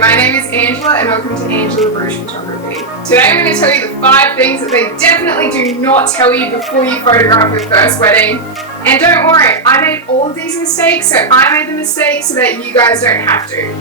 my name is Angela and welcome to Angela Bruce Photography. Today I'm going to tell you the 5 things that they definitely do not tell you before you photograph your first wedding. And don't worry, I made all of these mistakes, so I made the mistakes so that you guys don't have to.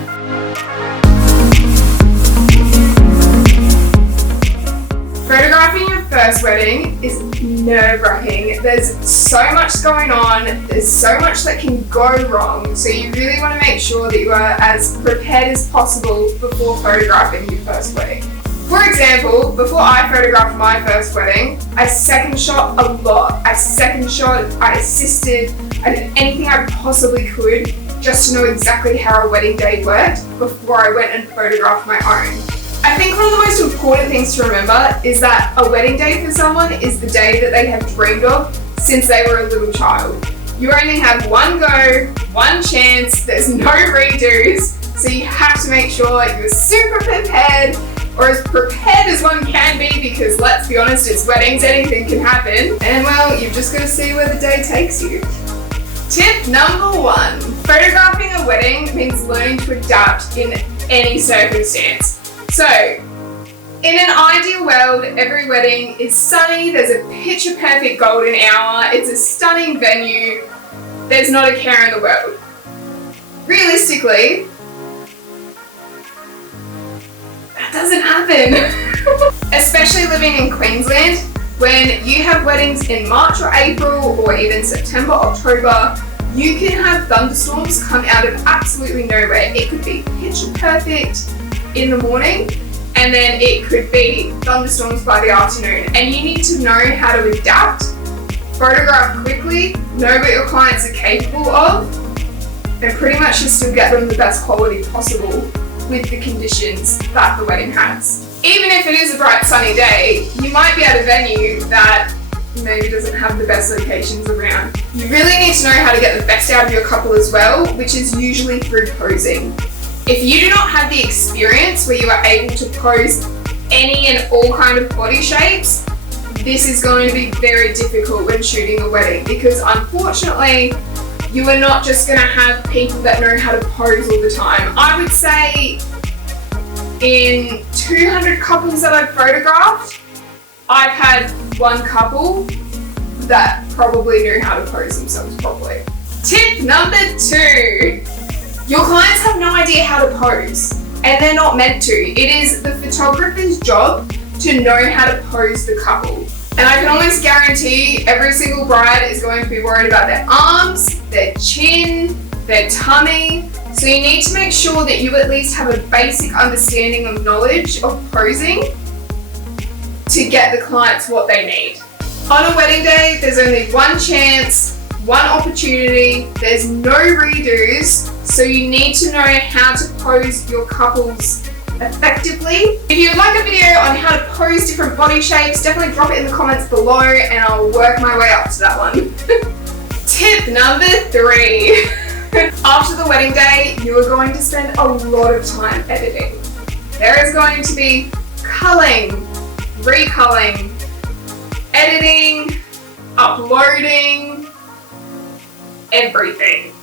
Photographing your first wedding is nerve-wracking. There's so much going on, there's so much that can go wrong, so you really want to make sure that you are as prepared as possible before photographing your first wedding. For example, before I photographed my first wedding, I second shot a lot. I assisted, I did anything I possibly could just to know exactly how a wedding day worked before I went and photographed my own. I think one of the most important things to remember is that a wedding day for someone is the day that they have dreamed of since they were a little child. You only have one go, one chance, there's no redos, so you have to make sure you're super prepared, or as prepared as one can be, because let's be honest, it's weddings, anything can happen. And well, you've just got to see where the day takes you. Tip number 1, photographing a wedding means learning to adapt in any circumstance. So, in an ideal world, every wedding is sunny, there's a picture perfect golden hour, it's a stunning venue, there's not a care in the world. Realistically, that doesn't happen. Especially living in Queensland, when you have weddings in March or April or even September, October, you can have thunderstorms come out of absolutely nowhere. It could be picture perfect in the morning, and then it could be thunderstorms by the afternoon, and you need to know how to adapt, photograph quickly, know what your clients are capable of, and pretty much just still get them the best quality possible with the conditions that the wedding has. Even if it is a bright sunny day, you might be at a venue that maybe doesn't have the best locations around. You really need to know how to get the best out of your couple as well, which is usually through posing. If you do not have the experience where you are able to pose any and all kind of body shapes, this is going to be very difficult when shooting a wedding, because unfortunately, you are not just going to have people that know how to pose all the time. I would say in 200 couples that I've photographed, I've had one couple that probably knew how to pose themselves properly. Tip number 2. Your clients have no idea how to pose, and they're not meant to. It is the photographer's job to know how to pose the couple. And I can almost guarantee every single bride is going to be worried about their arms, their chin, their tummy. So you need to make sure that you at least have a basic understanding of knowledge of posing to get the clients what they need. On a wedding day, there's only one chance, one opportunity, there's no redos, so you need to know how to pose your couples effectively. If you would like a video on how to pose different body shapes, definitely drop it in the comments below and I'll work my way up to that one. Tip number 3. After the wedding day, you are going to spend a lot of time editing. There is going to be culling, reculling, editing, uploading, everything.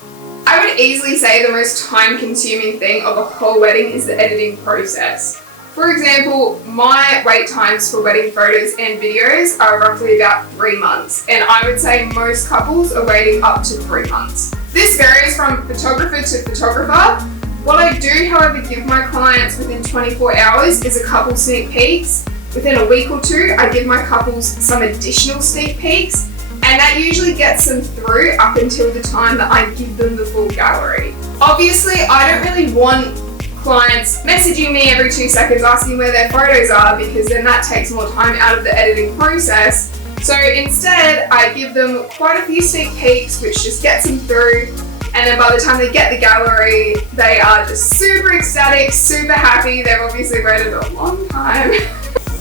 I would easily say the most time-consuming thing of a whole wedding is the editing process. For example, my wait times for wedding photos and videos are roughly about 3 months, and I would say most couples are waiting up to 3 months. This varies from photographer to photographer. What I do, however, give my clients within 24 hours is a couple sneak peeks. Within a week or 2, I give my couples some additional sneak peeks, and that usually gets them through up until the time that I give them the full gallery. Obviously, I don't really want clients messaging me every 2 seconds asking where their photos are, because then that takes more time out of the editing process. So instead, I give them quite a few sneak peeks, which just gets them through, and then by the time they get the gallery, they are just super ecstatic, super happy. They've obviously waited a long time.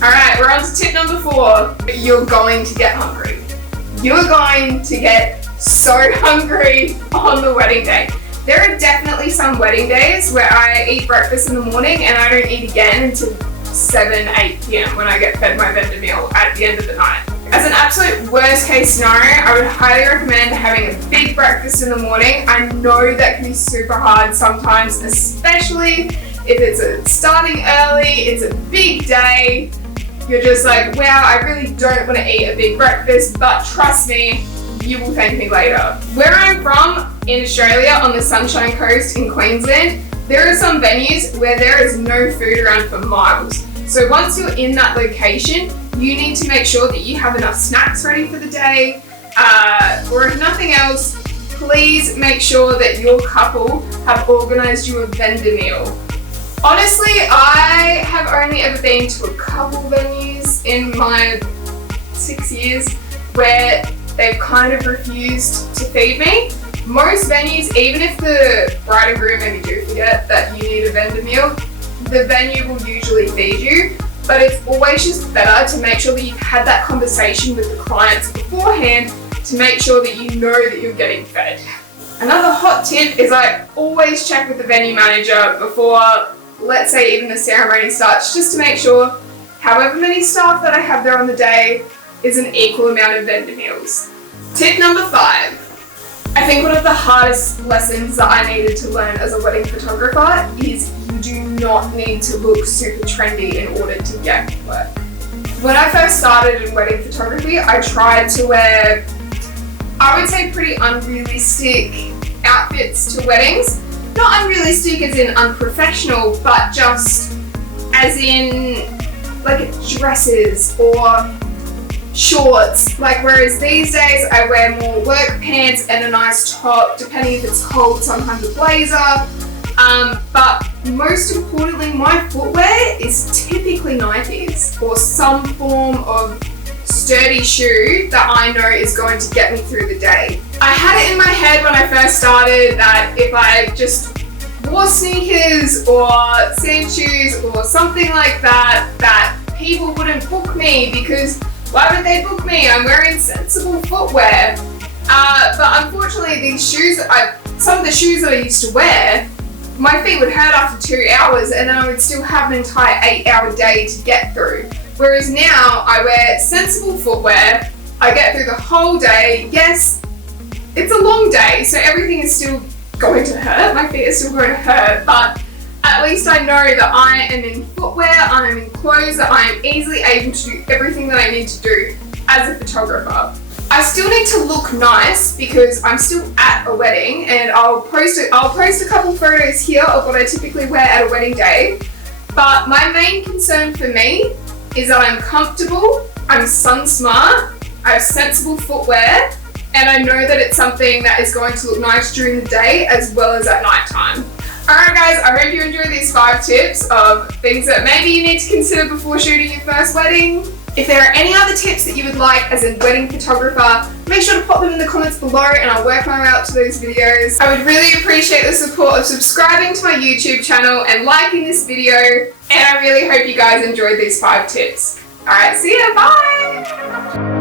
Alright, we're on to tip number 4. You're going to get hungry. You're going to get so hungry on the wedding day. There are definitely some wedding days where I eat breakfast in the morning and I don't eat again until 7, 8 p.m. when I get fed my vendor meal at the end of the night. As an absolute worst case scenario, I would highly recommend having a big breakfast in the morning. I know that can be super hard sometimes, especially if it's starting early, it's a big day, you're just like, wow, I really don't want to eat a big breakfast, but trust me, you will thank me later. Where I'm from in Australia, on the Sunshine Coast in Queensland, there are some venues where there is no food around for miles. So once you're in that location, you need to make sure that you have enough snacks ready for the day, or if nothing else, please make sure that your couple have organised you a vendor meal. Honestly, I have only ever been to a couple venues in my 6 years where they've kind of refused to feed me. Most venues, even if the bride and groom maybe do forget that you need a vendor meal, the venue will usually feed you. But it's always just better to make sure that you've had that conversation with the clients beforehand to make sure that you know that you're getting fed. Another hot tip is I always check with the venue manager before, let's say, even the ceremony starts, just to make sure however many staff that I have there on the day is an equal amount of vendor meals. Tip number 5. I think one of the hardest lessons that I needed to learn as a wedding photographer is you do not need to look super trendy in order to get work. When I first started in wedding photography, I tried to wear, I would say, pretty unrealistic outfits to weddings. Not unrealistic as in unprofessional, but just as in like dresses or shorts. Like, whereas these days I wear more work pants and a nice top, depending if it's cold, sometimes a blazer. But most importantly, my footwear is typically Nikes or some form of sturdy shoe that I know is going to get me through the day. I had it in my head when I first started that if I just wore sneakers or sand shoes or something like that, that people wouldn't book me, because why would they book me? I'm wearing sensible footwear. But unfortunately, these shoes, some of the shoes that I used to wear, my feet would hurt after 2 hours and then I would still have an entire 8-hour day to get through. Whereas now I wear sensible footwear, I get through the whole day. Yes, it's a long day, so everything is still going to hurt, my feet are still going to hurt, but at least I know that I am in footwear, I am in clothes, that I am easily able to do everything that I need to do as a photographer. I still need to look nice because I'm still at a wedding, and I'll post a couple photos here of what I typically wear at a wedding day. But my main concern for me is that I'm comfortable, I'm sun smart, I have sensible footwear, and I know that it's something that is going to look nice during the day as well as at night time. Alright guys, I hope you enjoyed these 5 tips of things that maybe you need to consider before shooting your first wedding. If there are any other tips that you would like as a wedding photographer, make sure to pop them in the comments below and I'll work my way out to those videos. I would really appreciate the support of subscribing to my YouTube channel and liking this video, and I really hope you guys enjoyed these 5 tips. Alright, see ya, bye!